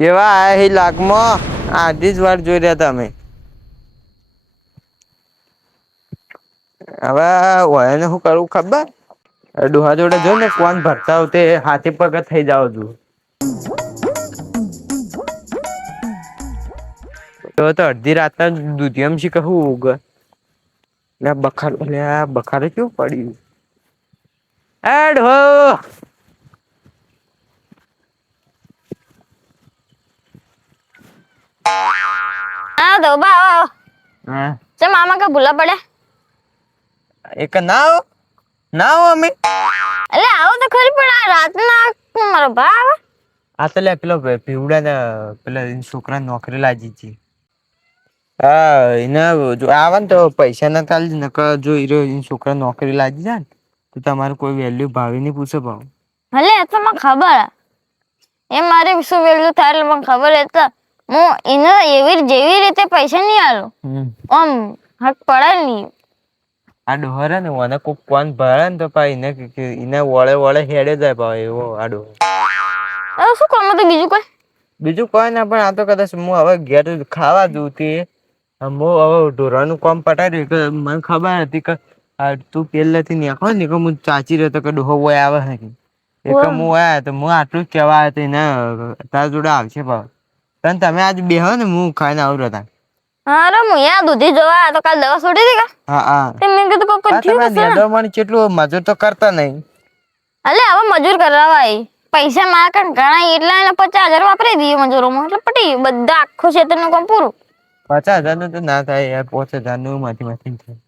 કેવા આયા હી લાગમાં આધી જ વાર જોઈ રહ્યા તમે. હવે ઓયાને શું કરવું ખબર? ડોહા જોડે જો ને કોણ ભરતા હો તે હાથી પગ થઈ જાવ છું. તો અડધી રાતના દુધિયમ શી કહું ઊંઘ. બખારે કેવું પડ્યું. એ ડોહા. હા ધોબા હા. ચલ મામા કા ભૂલા પડ્યા. એક ના આવો અમે. એટલે આવો તો ખરી પણ આ રાતના મારો ભા આવે. આ તો લે પેલો પીવડા પેલા છોકરા નોકરી લાજી છે. હા એને જો આવે ને તો પૈસા ના જો છોકરા નોકરી લાગી જાય ને તો તમારું કોઈ વેલ્યુ ભાવિ નહી પૂછે ભાવ. ભલે એ તો મને ખબર એ મારે શું વેલ્યુ થાય એટલે મને ખબર એ તો હું એને જેવી રીતે પૈસા નહી આલું આમ હક પડે નહી. આ ડોહા ને મને કોક કોન ભરે ને તો એને વળે હેડે જાય ભાવ એવો આ ડોહો. શું કામ હતું બીજું કોઈ? બીજું કોઈ ના પણ આ તો કદાચ હું હવે ઘેર ખાવા જોતી હું હવે ઢોરાનું કામ પટાઈ દઉં મને ખબર હતી કે તું પેલાથી નેખો ને હું ચાચી રહ્યો તો કે ડોહો આવે હે. એક હું આયા તો હું આટલું જ કેવા ને તારા જોડે આવશે ભાવ તમે આજ બેહો ને હું ખાઈને આવું તા. હા હું યાર દૂધી જોવા તો કાલ દવા છોડી દી. હા મેં કીધું કોઈ થયું હશે ને. તમે કેટલું મજૂર તો કરતા નહી. અલે હવે મજૂર કરાવાય પૈસા મારા કણ ઘણા એટલા એને 50,000 વાપરી દઈએ મજૂરોમાં એટલે પટી બધા આખું ક્ષેત્રનું કામ પૂરું. 50,000 નું તો ના થાય યાર 5,000 નું માંથી થાય.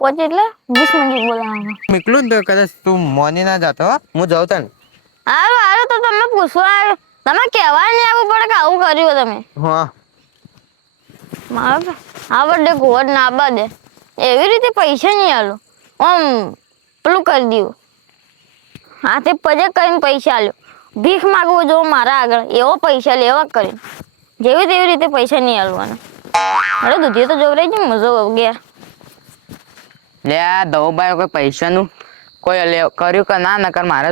પહોંચે એટલે 20 મજૂર બોલાવવાના. નીકળું ને તો કદાચ તું મોની ના જાતો હું જાઉં તને. હારું તો તમે પૂછવા તમે કહેવાય નહીં આવવું પડે કે આવું કર્યું તમે. હા. મારે આ બર્થડે ગોળ ના બાદે એવી રીતે પૈસા નહીં આલો આમ પેલું કરી દઉં હાથે પજે કરીને પૈસા આલ્યો ભીખ માગવું જો મારા આગળ એવો પૈસા લેવા કરે જેવી તેવી રીતે પૈસા નહીં આલવાના. અરે દૂધી તો જોવરાઈ છે મજો ગયા. લે આ દવભાઈ કોઈ પૈસાનું કોઈ કર્યું કે ના નકર મારે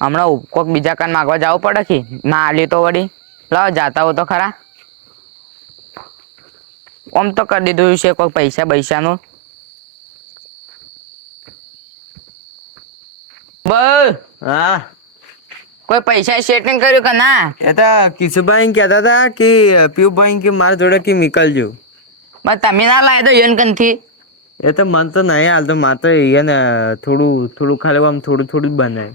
હમણાં કોઈક બીજા કાન માગવા જવું પડે કે ના આલી તો વળી લાવ જાતા હો તો ખરા. આમ તો કરી દીધું છે કોઈ પૈસાનું. બોલ. હા. કોઈ પૈસા સેટિંગ કર્યું કે ના? એ તો કિશુભાઈ કહેતા હતા કે પીયુભાઈ કે મારા જોડે કે નીકળજો. બસ તમે ના લાવી દો યોનકનથી. એ તો મન તો નહીં હાલતો મારે તો એને થોડું ખાલી આમ થોડું જ બનાય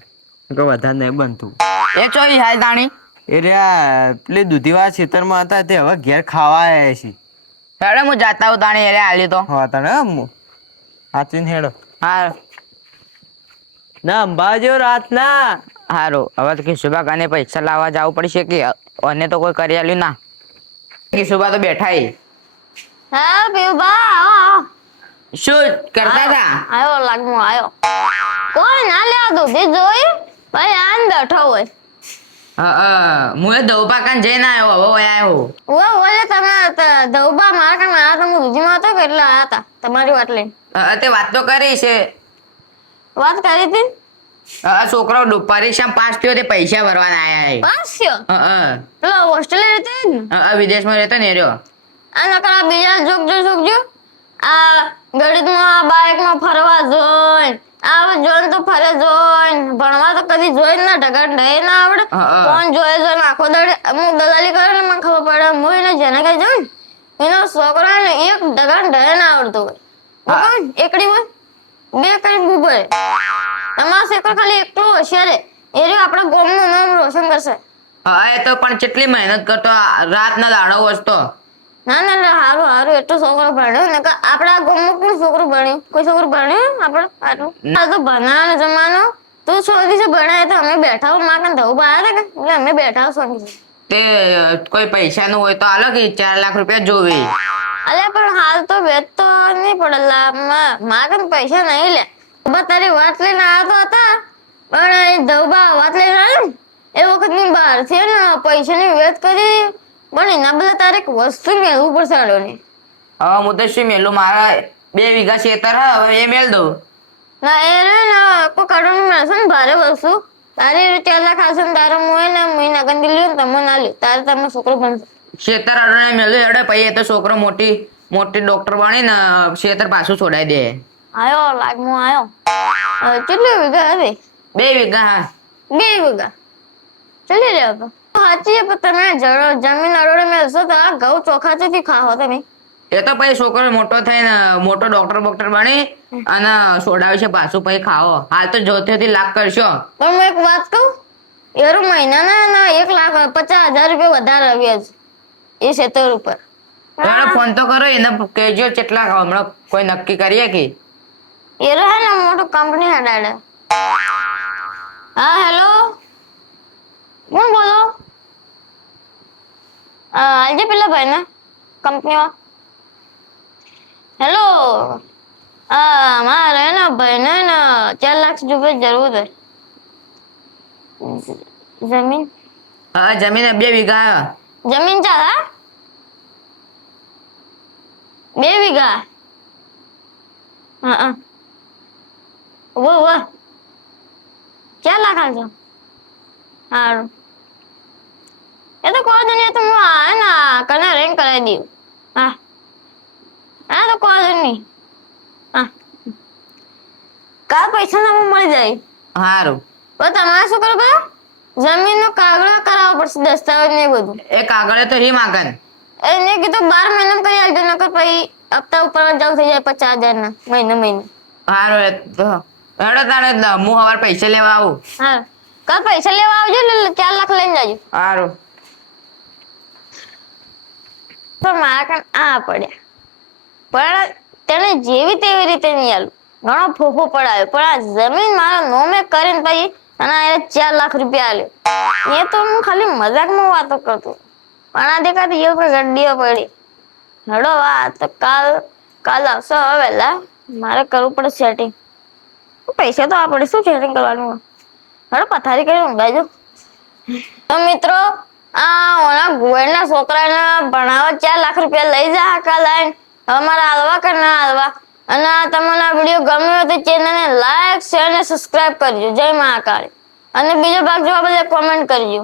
વધારે નહીં બનતું. એ ચોઈ હાલ તાણી. એ રહ્યા પેલી દૂધીવાળા ખેતરમાં હતા તે હવે ઘેર ખાવા આવ્યા છે. હેડો હું જાતા હું તાણી એને આલી તો. હા તને હાચવીને હેડો. હા. ના અંબાજો રાતના. હારું હવે તો કિશુભા કાને પૈસા લાવવા જવું પડશે કે અને તો કોઈ કરી આલ્યું ના. કિશુભા તો બેઠા હી. હા પીયુભા આવો. શું કરતા હતા? આયો લાગમો આયો. કોઈ ના લે દૂધી જોઈ ભાઈ આન બેઠો હોય. હું એ દવપા કાન જઈને આવ્યો હવે આવ્યો. ઓલે તમે દવબા મારા કાન આયા તમે દૂધીમાં હતો કે એટલે આયા હતા તમારી વાત લઈને. તે વાત તો કરી છે. વાત કરી હતી. છોકરો પરીક્ષા પાસ થયો તે પૈસા ભરવાના આયા. પાસ થયો? પેલો હોસ્ટેલે રહેતો ને? વિદેશમાં રહેતો ને રહ્યો. આ નકર બીજા જોગજો આ ગણિતમાં બાઇકમાં ફરવા જોઈ આ જોન તો ફરે જોઈ ભણવા તો કદી જોઈ ના ઢગા ઢહે ના આવડે કોણ જોઈ આખો દડે હું દલાલી કરે ને મને ખબર પડે હું એને જેને કઈ જાઉં એનો છોકરો ને એક ઢગા ઢહે ના આવડતો હોય કોણ એકડી હોય બે કઈ બુબે તમારો છોકરો ખાલી એકલો હોશિયાર એ રહ્યો આપણા ગામનું નામ રોશન કરશે. એ તો પણ કેટલી મહેનત કરતો રાત ના દાડો વસતો. ના હારું એટલો છોકરો ભણ્યો ને આપડા ગામમાં કોણ છોકરો ભણ્યું કોઈ છોકરો ભણ્યું આપડે આટલું આ તો ભણાવાનો જમાનો તું છોકરી છે ભણાય તો અમે બેઠા માં કાન ધવું પાયા હતા કે એટલે અમે બેઠા છોકરી તે કોઈ પૈસા નું હોય તો આલો કે 4 લાખ રૂપિયા જોવે. અલે પણ હાલ તો વેચ તો નહીં પડેલા મારા કાન પૈસા નહીં લે તારી વાત લઈને આવ્યા તો હતા પણ ધવબા વાત લઈને આવ્યો એ વખત હું બહાર થી ને પૈસાની વેચ કરી પણ એના બદલે તારે એક વસ્તુ મેળવું પડશે આડોને. હવે હું તો શું મેલું મારા 2 વીઘા ખેતર હવે એ મેલ દઉં. ના એ રે ને કોઈ કાઢવાનું મળશે ને ભારે વસ્તુ તારી રીતે 4 લાખ આવશે ને તારે હું ને મહિના ગંદી લ્યો ને તમને ના લ્યો તારે તમે છોકરો બનશે શેતર અડણે મેલ્યું હેડે પછી એ તો છોકરો મોટી મોટી ડોક્ટર બની ને શેતર પાછું છોડાઈ દે આયો લાગમો આયો કેટલી વીઘા હતી 2 વીઘા 2 વીઘા ચલી રહ્યો તો સાચી છે પણ તમે જમીન અડોડે મેળશો તો આ ઘઉં ચોખાથી ખાઓ તમે એ તો પછી છોકરો મોટો થઈને મોટો ડોક્ટર બોક્ટર બની અને છોડાવે છે પાછું પછી ખાઓ હાલ તો જોતેથી લાખ કરશો પણ હું એક વાત કહું એરો મહિનાના ના 1,50,000 રૂપિયા વધારે આવ્યા છે એ ખેતર ઉપર એને ફોન તો કરો એને કહેજો કેટલા હમણાં કોઈ નક્કી કરીએ કે એરો હે ને મોટું કંપની હડાડે હા હેલો કોણ બોલો આજે પેલા ભાઈ ને કંપનીમાં હેલો મારે ને ભાઈ ને 4 લાખ રૂપિયા જરૂર છે જમીન હા જમીન 2 વીઘા જમીન ચાલ હા 2 વીઘા હા વાહ 4 લાખ આવજો સારું એ તો કોઈ નહીં તો હું આ ને કને રેન્ક કરાવી દઉં હા હા તો કોઈ નહીં હા કાલ પૈસા ના મળી જાય સારું પણ તમારે શું કરવું પડે જમીનનો કાગળ કરાવવો પડશે દસ્તાવેજ ને એ બધું એ કાગળે તો હી માગન એને કીધું 12 મહિનામાં કરી આવજો નકર પછી હપ્તા ઉપર જવું થઈ જાય 50,000 ના મહિને સારું એ તો હેડો તારે હું સવાર પૈસા લેવા આવું હા કાલ પૈસા લેવા આવજો એટલે 4 લાખ લઈને જાજો સારું પણ મારા કાન આ પડ્યા પણ તેને જેવી તેવી રીતે નહીં આલું ઘણો ફોફો પડાયો પણ આ જમીન મારા નોમે કરીને પછી અને આ 4 લાખ રૂપિયા આલ્યો એ તો હું ખાલી મજાકમાં વાતો કરતો પણ આ દેખાતી એવું કોઈ ગड्डियो પડી હડો આ તો કાલ આવશો હવે વહેલા મારે કરવું પડે સેટિંગ પૈસા તો આ પડે શું સેટિંગ કરવાનું હડો પથારી કરી ઊંઘાજો તો મિત્રો આ ઓલા ગોળના છોકરાને ભણાવવા 4 લાખ રૂપિયા લઈ જા કાલ આવીને હવે મારે હાલવા કે ના હાલવા અને તમને આ વિડીયો ગમ્યો હોય તો ચેનલને લાઈક શેર અને સબસ્ક્રાઇબ કરજો જય મહાકાળી અને બીજો ભાગ જોવા બદલ કોમેન્ટ કરજો